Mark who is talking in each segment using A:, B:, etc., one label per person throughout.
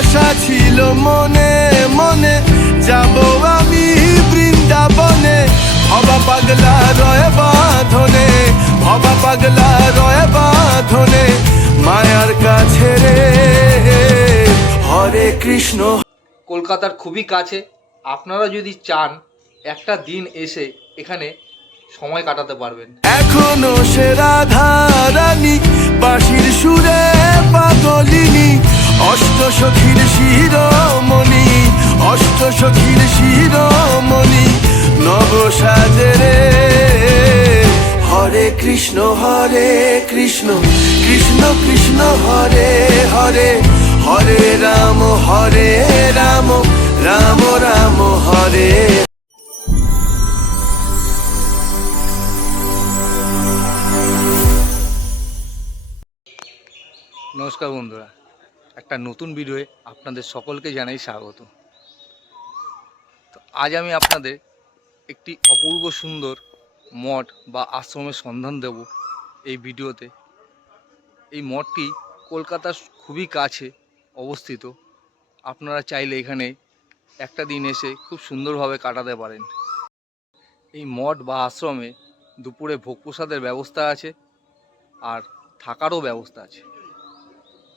A: আশা ছিল মনে মনে যাব আমি বৃন্দাবনে হবা পাগলা রয়ে বাঁধনে হবা পাগলা রয়ে বাঁধনে মায়ার কাছে রে হরে কৃষ্ণ
B: কলকাতার খুবই কাছে আপনারা যদি চান একটা দিন এসে এখানে সময় কাটাতে পারবেন
A: এখনো সে রাধা রানী বাঁশির সুরে পাগলিনী অষ্ট সখীর শিরোমণি অষ্ট সখীর শিরোমণি নব হরে কৃষ্ণ হরে কৃষ্ণ কৃষ্ণ কৃষ্ণ হরে হরে হরে রাম হরে রাম রাম রাম হরে
B: নমস্কার বন্ধুরা একটা নতুন ভিডিওয়ে আপনাদের সকলকে জানাই স্বাগত তো আজ আমি আপনাদের একটি অপূর্ব সুন্দর মঠ বা আশ্রমের সন্ধান দেব এই ভিডিওতে এই মঠটি কলকাতার খুবই কাছে অবস্থিত আপনারা চাইলে এখানে একটা দিন এসে খুব সুন্দরভাবে কাটাতে পারেন এই মঠ বা আশ্রমে দুপুরে ভোগ প্রসাদের ব্যবস্থা আছে আর থাকারও ব্যবস্থা আছে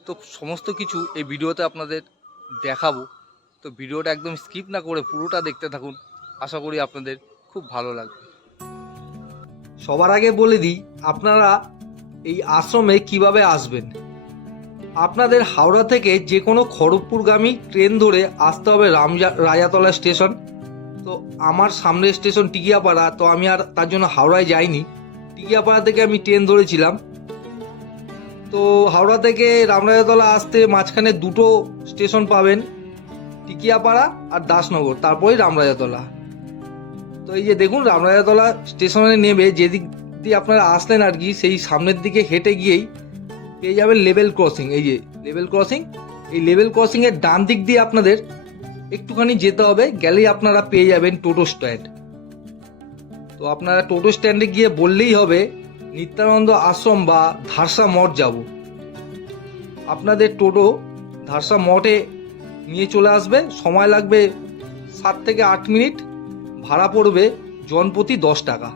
B: তো সমস্ত কিছু এই ভিডিওতে আপনাদের দেখাবো তো ভিডিওটা একদম স্কিপ না করে পুরোটা দেখতে থাকুন আশা করি আপনাদের খুব ভালো লাগবে সবার আগে বলে দিই আপনারা এই আশ্রমে কিভাবে আসবেন আপনাদের হাওড়া থেকে যে কোনো খড়গপুরগামী ট্রেন ধরে আসতে হবে রামজা রাজাতলা স্টেশন তো আমার সামনের স্টেশন টিকিয়াপাড়া তো আমি আর তার জন্য হাওড়ায় যাইনি টিকিয়াপাড়া থেকে আমি ট্রেন ধরেছিলাম তো হাওড়া থেকে রামরাজাতলা আসতে মাঝখানে দুটো স্টেশন পাবেন টিকিয়াপাড়া আর দাসনগর তারপরেই রামরাজাতলা তো এই যে দেখুন রামরাজাতলা স্টেশনে নেমে যেদিক দিয়ে আপনারা আসলেন আর কি সেই সামনের দিকে হেঁটে গিয়েই পেয়ে যাবেন লেভেল ক্রসিং এই যে লেভেল ক্রসিং এই লেভেল ক্রসিংয়ের ডান দিক দিয়ে আপনাদের একটুখানি যেতে হবে গেলেই আপনারা পেয়ে যাবেন টোটো স্ট্যান্ড তো আপনারা টোটো স্ট্যান্ডে গিয়ে বললেই হবে নিত্যানন্দ আশ্রম বা ধারসা মঠ যাব আপনাদের টোটো ধারসা মঠে নিয়ে চলে আসবে সময় লাগবে সাত থেকে আট মিনিট ভাড়া পড়বে জনপ্রতি দশ টাকা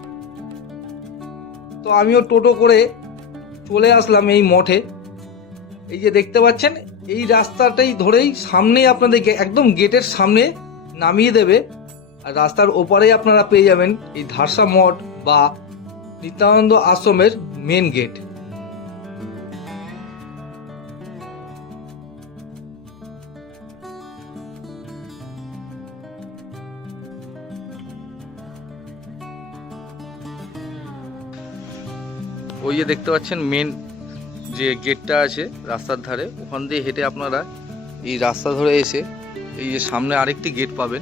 B: তো আমিও টোটো করে চলে আসলাম এই মঠে এই যে দেখতে পাচ্ছেন এই রাস্তাটাই ধরেই সামনেই আপনাদেরকে একদম গেটের সামনে নামিয়ে দেবে আর রাস্তার ওপারেই আপনারা পেয়ে যাবেন এই ধারসা মঠ বা নিত্যানন্দ আশ্রমের মেন গেট ওই যে দেখতে পাচ্ছেন মেন যে গেটটা আছে রাস্তার ধারে ওখান দিয়ে হেঁটে আপনারা এই রাস্তা ধরে এসে এই যে সামনে আরেকটি গেট পাবেন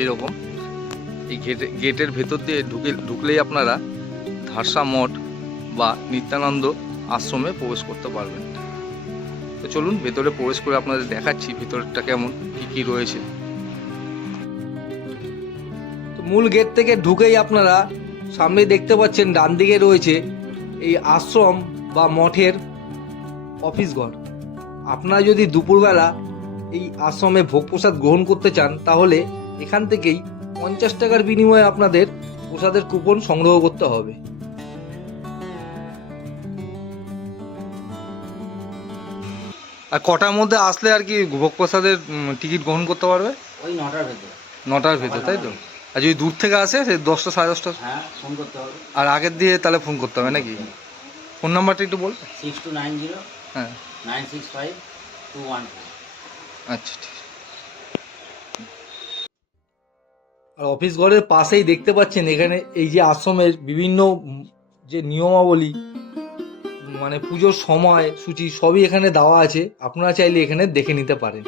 B: এরকম এই গেটের ভেতর দিয়ে ঢুকে ঢুকলেই আপনারা ধারসা মঠ বা নিত্যানন্দ আশ্রমে প্রবেশ করতে পারবেন তো চলুন ভেতরে প্রবেশ করে আপনাদের দেখাচ্ছি ভেতরটা কেমন কি কি রয়েছে মূল গেট থেকে ঢুকেই আপনারা সামনে দেখতে পাচ্ছেন ডান দিকে রয়েছে এই আশ্রম বা মঠের অফিস ঘর আপনারা যদি দুপুরবেলা এই আশ্রমে ভোগ প্রসাদ গ্রহণ করতে চান তাহলে এখান থেকেই পঞ্চাশ টাকার বিনিময়ে আপনাদের প্রসাদের কুপন সংগ্রহ করতে হবে আর কটার মধ্যে আসলে আর কি ভোগ প্রসাদের টিকিট গ্রহণ করতে পারবে
C: ওই নটার ভেতরে
B: নটার ভেতর তাই তো আর যদি দূর থেকে আসে সে দশটা সাড়ে দশটা
C: হ্যাঁ ফোন করতে হবে
B: আর আগের দিয়ে তাহলে ফোন করতে হবে নাকি ফোন নাম্বারটা একটু বল
C: সিক্স টু নাইন জিরো হ্যাঁ nine six five two one আচ্ছা ঠিক
B: আর অফিস ঘরের পাশেই দেখতে পাচ্ছেন এখানে এই যে আশ্রমের বিভিন্ন যে নিয়মাবলী মানে পুজোর সময় সূচি সবই এখানে দেওয়া আছে আপনারা চাইলে এখানে দেখে নিতে পারেন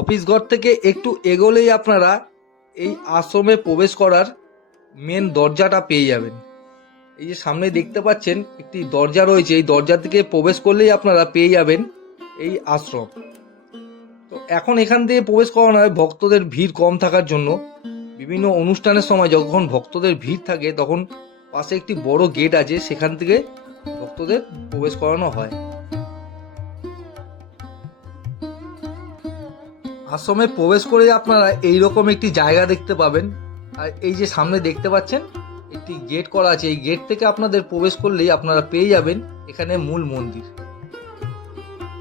B: অফিস ঘর থেকে একটু এগোলেই আপনারা এই আশ্রমে প্রবেশ করার মেন দরজাটা পেয়ে যাবেন এই যে সামনে দেখতে পাচ্ছেন একটি দরজা রয়েছে এই দরজা থেকে প্রবেশ করলেই আপনারা পেয়ে যাবেন এই আশ্রম তো এখন এখান দিয়ে প্রবেশ করানো হয় ভক্তদের ভিড় কম থাকার জন্য বিভিন্ন অনুষ্ঠানের সময় যখন ভক্তদের ভিড় থাকে তখন পাশে একটি বড় গেট আছে সেখান থেকে ভক্তদের প্রবেশ করানো হয় আশ্রমে প্রবেশ করে আপনারা এই রকম একটি জায়গা দেখতে পাবেন আর এই যে সামনে দেখতে পাচ্ছেন একটি গেট করা আছে এই গেট থেকে আপনাদের প্রবেশ করলেই আপনারা পেয়ে যাবেন এখানে মূল মন্দির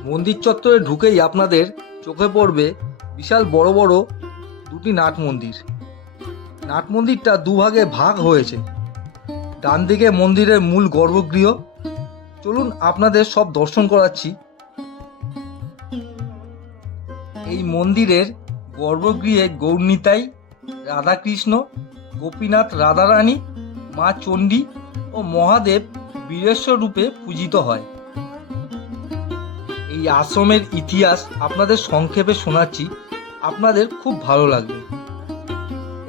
B: মন্দির চত্বরে ঢুকেই আপনাদের চোখে পড়বে বিশাল বড় বড় দুটি নাট মন্দির নাট মন্দিরটা দুভাগে ভাগ হয়েছে ডান দিকে মন্দিরের মূল গর্ভগৃহ চলুন আপনাদের সব দর্শন করাচ্ছি এই মন্দিরের গর্ভগৃহে গৌরনীতাই রাধাকৃষ্ণ গোপীনাথ রাধারানী মা চণ্ডী ও মহাদেব বীরেশ্বর রূপে পূজিত হয় এই আশ্রমের ইতিহাস আপনাদের সংক্ষেপে শোনাচ্ছি আপনাদের খুব ভালো লাগবে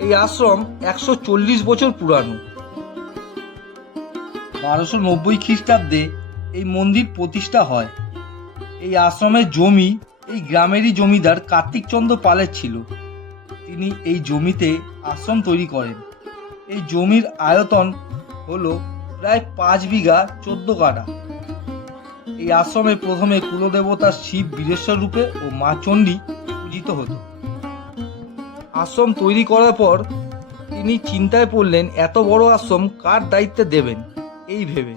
B: এই আশ্রম একশো চল্লিশ বছর পুরানো বারোশো নব্বই খ্রিস্টাব্দে এই মন্দির প্রতিষ্ঠা হয় এই আশ্রমের জমি এই গ্রামেরই জমিদার কার্তিকচন্দ্র পালের ছিল তিনি এই জমিতে আশ্রম তৈরি করেন এই জমির আয়তন হল প্রায় পাঁচ বিঘা চোদ্দ কাটা এই আশ্রমে প্রথমে কুলদেবতা শিব বীরেশ্বর রূপে ও মা চণ্ডী পূজিত হতো আশ্রম তৈরি করার পর তিনি চিন্তায় পড়লেন এত বড় আশ্রম কার দায়িত্বে দেবেন এই ভেবে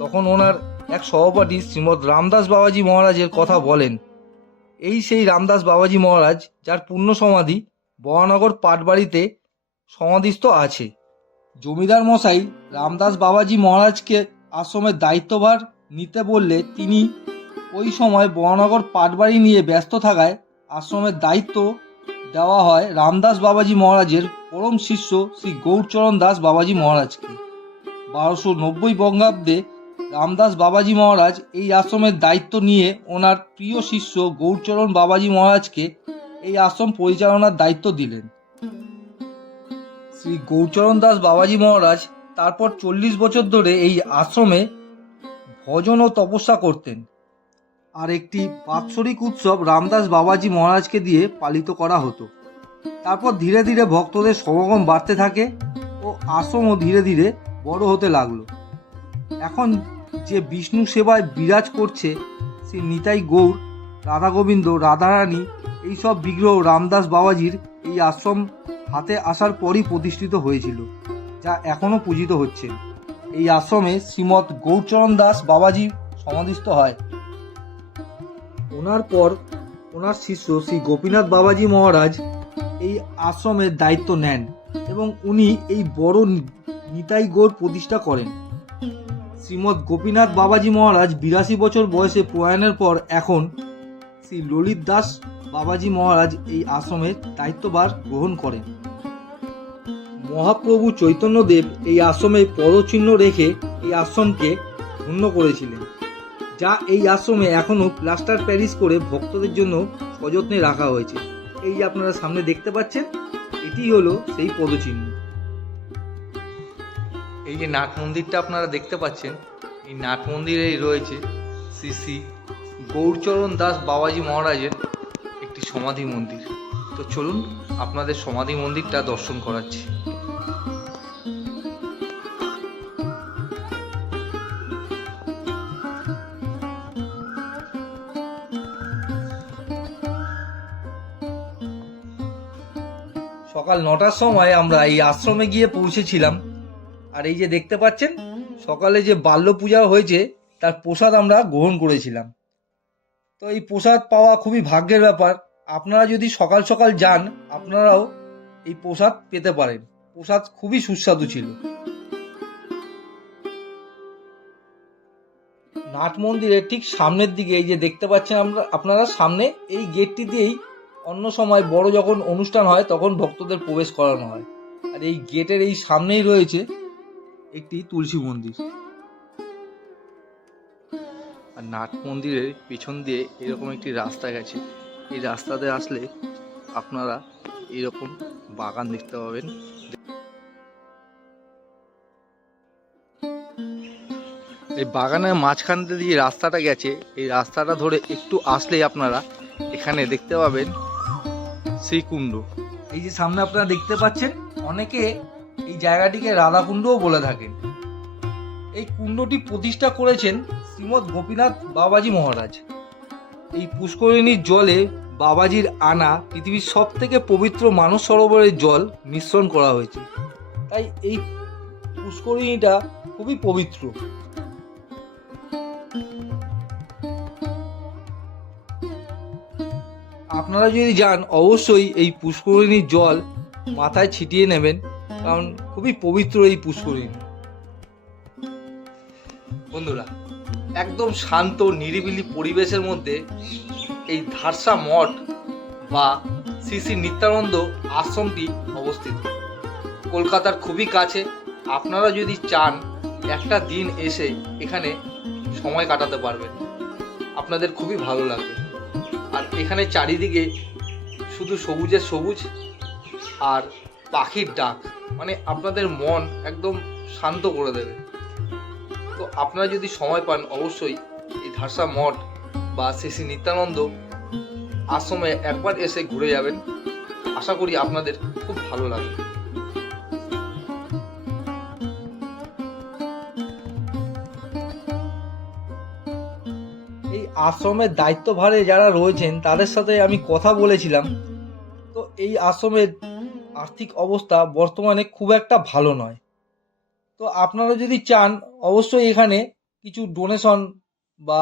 B: তখন ওনার এক সহপাঠী শ্রীমৎ রামদাস বাবাজি মহারাজের কথা বলেন এই সেই রামদাস বাবাজি মহারাজ যার পূর্ণ সমাধি বহানগর পাটবাড়িতে সমাধিস্থ আছে জমিদার মশাই রামদাস বাবাজি মহারাজকে আশ্রমের দায়িত্বভার নিতে বললে তিনি ওই সময় বড়নগর পাটবাড়ি নিয়ে ব্যস্ত থাকায় আশ্রমের দায়িত্ব দেওয়া হয় রামদাস বাবাজি মহারাজের পরম শিষ্য শ্রী গৌরচরণ দাস বাবাজি মহারাজকে বারোশো নব্বই বঙ্গাব্দে রামদাস বাবাজি মহারাজ এই আশ্রমের দায়িত্ব নিয়ে ওনার প্রিয় শিষ্য গৌরচরণ বাবাজি মহারাজকে এই আশ্রম পরিচালনার দায়িত্ব দিলেন শ্রী গৌরচরণ দাস বাবাজি মহারাজ তারপর চল্লিশ বছর ধরে এই আশ্রমে ভজন ও তপস্যা করতেন আর একটি বাৎসরিক উৎসব রামদাস বাবাজি মহারাজকে দিয়ে পালিত করা হতো তারপর ধীরে ধীরে ভক্তদের সমাগম বাড়তে থাকে ও আশ্রমও ধীরে ধীরে বড় হতে লাগলো এখন যে বিষ্ণু সেবায় বিরাজ করছে সে নিতাই গৌর রাধা গোবিন্দ রাধারানী এইসব বিগ্রহ রামদাস বাবাজির এই আশ্রম হাতে আসার পরই প্রতিষ্ঠিত হয়েছিল যা এখনও পূজিত হচ্ছে এই আশ্রমে শ্রীমৎ গৌরচরণ দাস বাবাজি সমাধিস্থ হয় ওনার পর ওনার শিষ্য শ্রী গোপীনাথ বাবাজি মহারাজ এই আশ্রমের দায়িত্ব নেন এবং উনি এই বড় নিতাই গৌর প্রতিষ্ঠা করেন শ্রীমৎ গোপীনাথ বাবাজি মহারাজ বিরাশি বছর বয়সে প্রয়াণের পর এখন শ্রী ললিত দাস বাবাজি মহারাজ এই আশ্রমের দায়িত্বভার গ্রহণ করেন মহাপ্রভু চৈতন্যদেব এই আশ্রমে পদচিহ্ন রেখে এই আশ্রমকে ধন্য করেছিলেন যা এই আশ্রমে এখনও প্লাস্টার প্যারিস করে ভক্তদের জন্য সযত্নে রাখা হয়েছে এই যে আপনারা সামনে দেখতে পাচ্ছেন এটি হলো সেই পদচিহ্ন এই যে নাট মন্দিরটা আপনারা দেখতে পাচ্ছেন এই নাট মন্দিরেই রয়েছে শ্রী শ্রী গৌরচরণ দাস বাবাজি মহারাজের একটি সমাধি মন্দির তো চলুন আপনাদের সমাধি মন্দিরটা দর্শন করাচ্ছি সকাল নটার সময় আমরা এই আশ্রমে গিয়ে পৌঁছেছিলাম আর এই যে দেখতে পাচ্ছেন সকালে যে বাল্য পূজা হয়েছে তার প্রসাদ আমরা গ্রহণ করেছিলাম তো এই প্রসাদ পাওয়া খুবই ভাগ্যের ব্যাপার আপনারা যদি সকাল সকাল যান আপনারাও এই প্রসাদ পেতে পারেন প্রসাদ খুবই সুস্বাদু ছিল নাট মন্দিরের ঠিক সামনের দিকে এই যে দেখতে পাচ্ছেন আমরা আপনারা সামনে এই গেটটি দিয়েই অন্য সময় বড় যখন অনুষ্ঠান হয় তখন ভক্তদের প্রবেশ করানো হয় আর এই গেটের এই সামনেই রয়েছে একটি তুলসী মন্দির আর নাট মন্দিরের পেছন দিয়ে এরকম একটি রাস্তা গেছে এই রাস্তাতে আসলে আপনারা এরকম বাগান দেখতে পাবেন এই বাগানের মাঝখান দিয়ে রাস্তাটা গেছে এই রাস্তাটা ধরে একটু আসলেই আপনারা এখানে দেখতে পাবেন সেই কুণ্ড এই যে সামনে আপনারা দেখতে পাচ্ছেন অনেকে এই জায়গাটিকে রাধাকুণ্ডও বলে থাকেন এই কুণ্ডটি প্রতিষ্ঠা করেছেন শ্রীমদ গোপীনাথ বাবাজি মহারাজ এই পুষ্করিণীর জলে বাবাজির আনা পৃথিবীর সব থেকে পবিত্র মানস সরোবরের জল মিশ্রণ করা হয়েছে তাই এই পুষ্করিণীটা খুবই পবিত্র আপনারা যদি যান অবশ্যই এই পুষ্করিণীর জল মাথায় ছিটিয়ে নেবেন কারণ খুবই পবিত্র এই পুষ্করিণী বন্ধুরা একদম শান্ত নিরিবিলি পরিবেশের মধ্যে এই ধারসা মঠ বা শ্রী শ্রী নিত্যানন্দ আশ্রমটি অবস্থিত কলকাতার খুবই কাছে আপনারা যদি চান একটা দিন এসে এখানে সময় কাটাতে পারবেন আপনাদের খুবই ভালো লাগবে এখানে চারিদিকে শুধু সবুজে সবুজ আর পাখির ডাক মানে আপনাদের মন একদম শান্ত করে দেবে তো আপনারা যদি সময় পান অবশ্যই এই ধারসা মঠ বা শ্রী নিত্যানন্দ আশ্রমে একবার এসে ঘুরে যাবেন আশা করি আপনাদের খুব ভালো লাগবে আশ্রমের দায়িত্বভারে যারা রয়েছেন তাদের সাথে আমি কথা বলেছিলাম তো এই আশ্রমের আর্থিক অবস্থা বর্তমানে খুব একটা ভালো নয় তো আপনারা যদি চান অবশ্যই এখানে কিছু ডোনেশন বা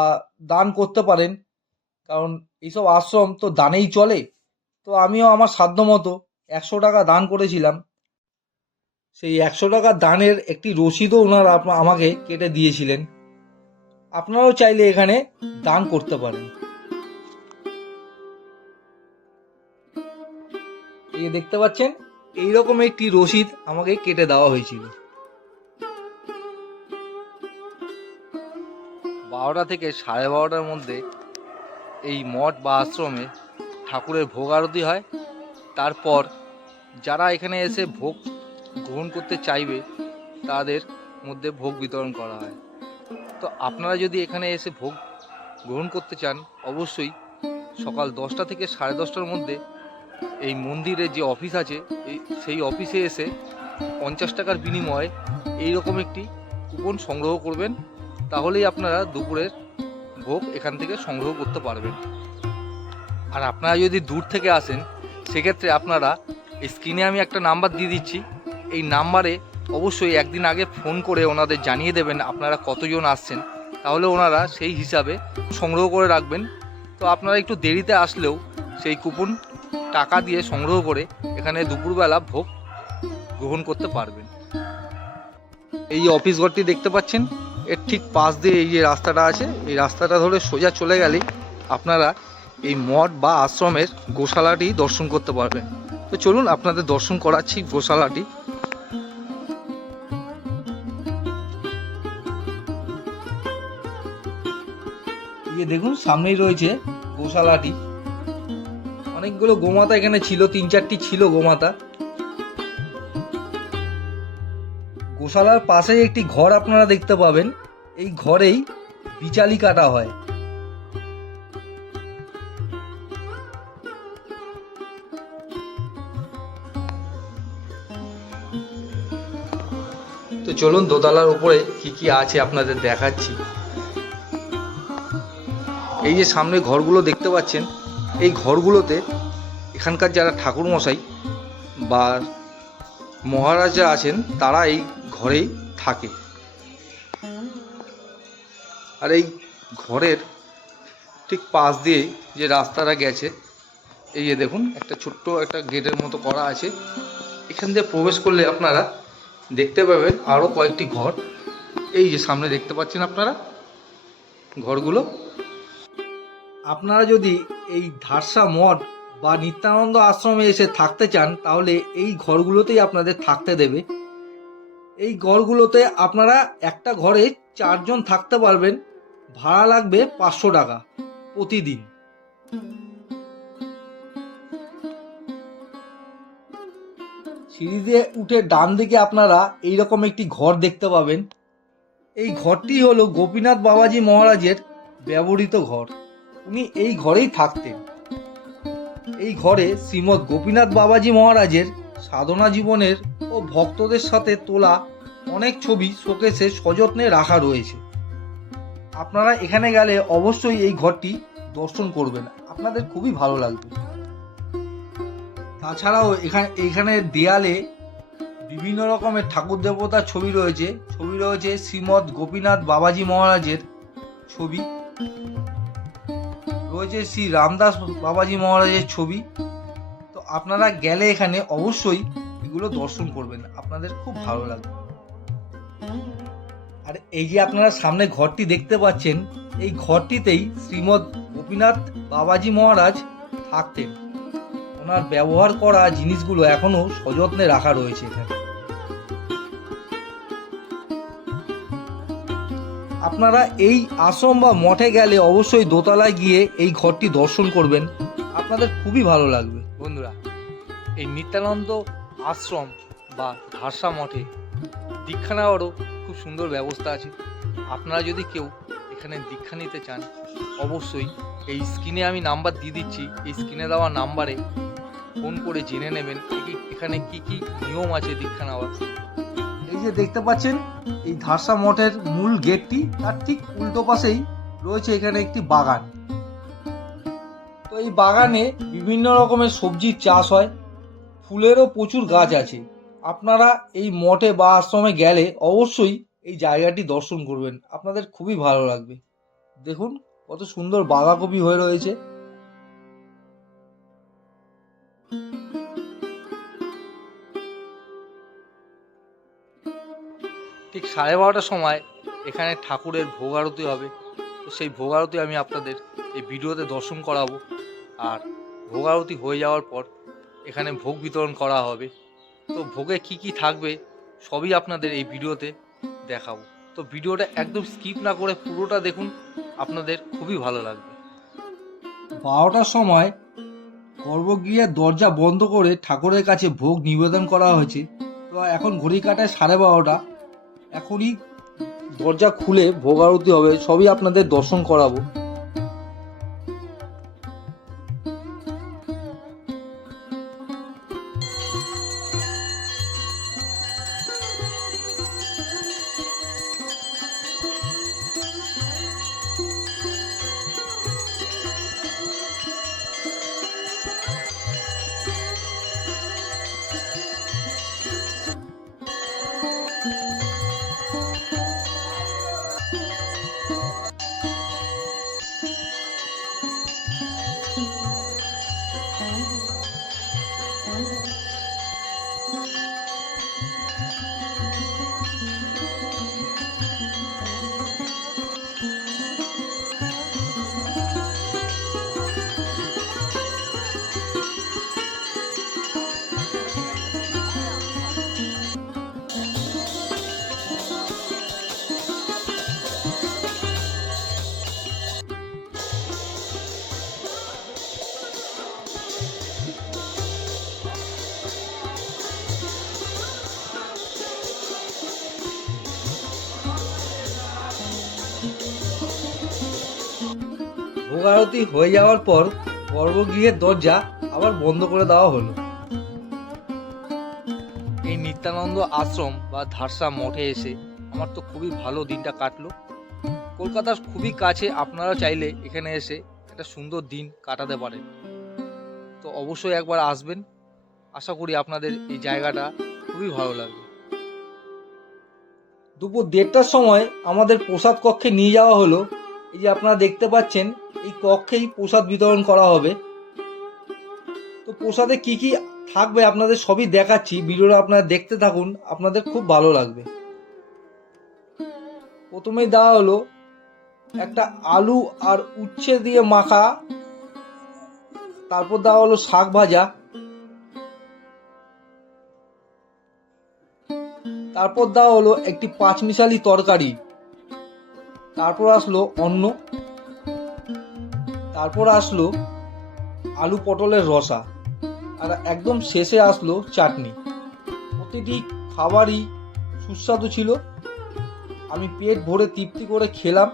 B: দান করতে পারেন কারণ এইসব আশ্রম তো দানেই চলে তো আমিও আমার সাধ্যমতো একশো টাকা দান করেছিলাম সেই একশো টাকা দানের একটি রসিদও ওনারা আমাকে কেটে দিয়েছিলেন আপনারাও চাইলে এখানে দান করতে পারেন এই দেখতে পাচ্ছেন এইরকম একটি রসিদ আমাকে কেটে দেওয়া হয়েছিল বারোটা থেকে সাড়ে বারোটার মধ্যে এই মঠ বা আশ্রমে ঠাকুরের ভোগ আরতি হয় তারপর যারা এখানে এসে ভোগ গ্রহণ করতে চাইবে তাদের মধ্যে ভোগ বিতরণ করা হয় তো আপনারা যদি এখানে এসে ভোগ গ্রহণ করতে চান অবশ্যই সকাল দশটা থেকে সাড়ে দশটার মধ্যে এই মন্দিরের যে অফিস আছে সেই অফিসে এসে পঞ্চাশ টাকার বিনিময়ে এই রকম একটি কুপন সংগ্রহ করবেন তাহলেই আপনারা দুপুরের ভোগ এখান থেকে সংগ্রহ করতে পারবেন আর আপনারা যদি দূর থেকে আসেন সেক্ষেত্রে আপনারা স্ক্রিনে আমি একটা নাম্বার দিয়ে দিচ্ছি এই নাম্বারে অবশ্যই একদিন আগে ফোন করে ওনাদের জানিয়ে দেবেন আপনারা কতজন আসছেন তাহলে ওনারা সেই হিসাবে সংগ্রহ করে রাখবেন তো আপনারা একটু দেরিতে আসলেও সেই কুপন টাকা দিয়ে সংগ্রহ করে এখানে দুপুরবেলা ভোগ গ্রহণ করতে পারবেন এই অফিস ঘরটি দেখতে পাচ্ছেন এর ঠিক পাশ দিয়ে এই যে রাস্তাটা আছে এই রাস্তাটা ধরে সোজা চলে গেলেই আপনারা এই মঠ বা আশ্রমের গোশালাটি দর্শন করতে পারবেন তো চলুন আপনাদের দর্শন করাচ্ছি গোশালাটি দেখুন সামনেই রয়েছে গোশালাটি অনেকগুলো গোমাতা এখানে ছিল তিন চারটি ছিল গোমাতা গোশালার পাশেই একটি ঘর আপনারা দেখতে পাবেন এই ঘরেই বিচালি কাটা হয় তো চলুন দোতলার উপরে কি কি আছে আপনাদের দেখাচ্ছি এই যে সামনে ঘরগুলো দেখতে পাচ্ছেন এই ঘরগুলোতে এখানকার যারা ঠাকুরমশাই বা মহারাজা আছেন তারা এই ঘরেই থাকে আর এই ঘরের ঠিক পাশ দিয়ে যে রাস্তাটা গেছে এই যে দেখুন একটা ছোট্ট একটা গেটের মতো করা আছে এখান দিয়ে প্রবেশ করলে আপনারা দেখতে পাবেন আরও কয়েকটি ঘর এই যে সামনে দেখতে পাচ্ছেন আপনারা ঘরগুলো আপনারা যদি এই ধারসা মঠ বা নিত্যানন্দ আশ্রমে এসে থাকতে চান তাহলে এই ঘরগুলোতেই আপনাদের থাকতে দেবে এই ঘরগুলোতে আপনারা একটা ঘরে চারজন থাকতে পারবেন ভাড়া লাগবে পাঁচশো টাকা প্রতিদিন সিঁড়ি দিয়ে উঠে ডান দিকে আপনারা এইরকম একটি ঘর দেখতে পাবেন এই ঘরটি হলো গোপীনাথ বাবাজি মহারাজের ব্যবহৃত ঘর উনি এই ঘরেই থাকতেন এই ঘরে শ্রীমদ গোপীনাথ বাবাজি মহারাজের সাধনা জীবনের ও ভক্তদের সাথে তোলা অনেক ছবি শোকেসে সযত্নে রাখা রয়েছে আপনারা এখানে গেলে অবশ্যই এই ঘরটি দর্শন করবেন আপনাদের খুবই ভালো লাগবে তাছাড়াও এখানে এখানে দেয়ালে বিভিন্ন রকমের ঠাকুর দেবতার ছবি রয়েছে ছবি রয়েছে শ্রীমদ গোপীনাথ বাবাজি মহারাজের ছবি রয়েছে শ্রী রামদাস বাবাজি মহারাজের ছবি তো আপনারা গেলে এখানে অবশ্যই এগুলো দর্শন করবেন আপনাদের খুব ভালো লাগবে আর এই যে আপনারা সামনে ঘরটি দেখতে পাচ্ছেন এই ঘরটিতেই শ্রীমদ গোপীনাথ বাবাজি মহারাজ থাকতেন ওনার ব্যবহার করা জিনিসগুলো এখনো সযত্নে রাখা রয়েছে এখানে আপনারা এই আশ্রম বা মঠে গেলে অবশ্যই দোতলায় গিয়ে এই ঘরটি দর্শন করবেন আপনাদের খুবই ভালো লাগবে বন্ধুরা এই নিত্যানন্দ আশ্রম বা ধারসা মঠে দীক্ষা নেওয়ারও খুব সুন্দর ব্যবস্থা আছে আপনারা যদি কেউ এখানে দীক্ষা নিতে চান অবশ্যই এই স্ক্রিনে আমি নাম্বার দিয়ে দিচ্ছি এই স্ক্রিনে দেওয়া নাম্বারে ফোন করে জেনে নেবেন এখানে কি কি নিয়ম আছে দীক্ষা নেওয়ার এই যে দেখতে পাচ্ছেন এই ধারসা মঠের মূল গেটটি তার ঠিক উল্টো পাশেই রয়েছে এখানে একটি বাগান তো এই বাগানে বিভিন্ন রকমের সবজির চাষ হয় ফুলেরও প্রচুর গাছ আছে আপনারা এই মঠে বা আশ্রমে গেলে অবশ্যই এই জায়গাটি দর্শন করবেন আপনাদের খুবই ভালো লাগবে দেখুন কত সুন্দর বাঁধাকপি হয়ে রয়েছে ঠিক সাড়ে বারোটার সময় এখানে ঠাকুরের ভোগ আরতি হবে তো সেই ভোগ আরতি আমি আপনাদের এই ভিডিওতে দর্শন করাবো আর ভোগ আরতি হয়ে যাওয়ার পর এখানে ভোগ বিতরণ করা হবে তো ভোগে কি কি থাকবে সবই আপনাদের এই ভিডিওতে দেখাবো তো ভিডিওটা একদম স্কিপ না করে পুরোটা দেখুন আপনাদের খুবই ভালো লাগবে বারোটার সময় গর্বগৃহের দরজা বন্ধ করে ঠাকুরের কাছে ভোগ নিবেদন করা হয়েছে তো এখন ঘড়ি কাটায় সাড়ে বারোটা এখনই দরজা খুলে ভোগারতি আরতি হবে সবই আপনাদের দর্শন করাবো কারাকারতি হয়ে যাওয়ার পর গৃহের দরজা আবার বন্ধ করে দেওয়া হলো এই নিত্যানন্দ আশ্রম বা ধারসা মঠে এসে আমার তো খুবই ভালো দিনটা কাটলো কলকাতার খুবই কাছে আপনারা চাইলে এখানে এসে একটা সুন্দর দিন কাটাতে পারেন তো অবশ্যই একবার আসবেন আশা করি আপনাদের এই জায়গাটা খুবই ভালো লাগবে দুপুর দেড়টার সময় আমাদের প্রসাদ কক্ষে নিয়ে যাওয়া হলো এই যে আপনারা দেখতে পাচ্ছেন এই কক্ষেই প্রসাদ বিতরণ করা হবে তো প্রসাদে কি কি থাকবে আপনাদের সবই দেখাচ্ছি ভিডিওটা আপনারা দেখতে থাকুন আপনাদের খুব ভালো লাগবে প্রথমেই দেওয়া হলো একটা আলু আর উচ্ছে দিয়ে মাখা তারপর দেওয়া হলো শাক ভাজা তারপর দেওয়া হলো একটি পাঁচমিশালি তরকারি তারপর আসলো অন্ন তারপর আসলো আলু পটলের রসা আর একদম শেষে আসলো চাটনি প্রতিটি খাবারই সুস্বাদু ছিল আমি পেট ভরে তৃপ্তি করে খেলাম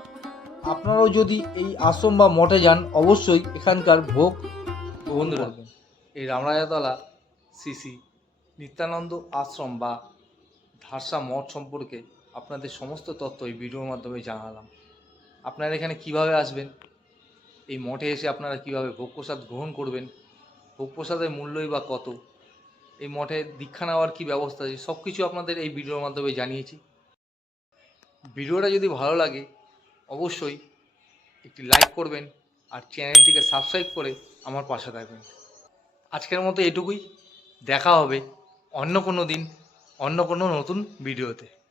B: আপনারাও যদি এই আশ্রম বা মঠে যান অবশ্যই এখানকার ভোগ বন্ধুরা এই রামরাজাতলা সিসি নিত্যানন্দ আশ্রম বা ধারসা মঠ সম্পর্কে আপনাদের সমস্ত তথ্য এই ভিডিওর মাধ্যমে জানালাম আপনারা এখানে কিভাবে আসবেন এই মঠে এসে আপনারা কীভাবে ভোগ প্রসাদ গ্রহণ করবেন ভোগ প্রসাদের মূল্যই বা কত এই মঠে দীক্ষা নেওয়ার কী ব্যবস্থা আছে সব কিছু আপনাদের এই ভিডিওর মাধ্যমে জানিয়েছি ভিডিওটা যদি ভালো লাগে অবশ্যই একটি লাইক করবেন আর চ্যানেলটিকে সাবস্ক্রাইব করে আমার পাশে থাকবেন আজকের মতো এটুকুই দেখা হবে অন্য কোনো দিন অন্য কোনো নতুন ভিডিওতে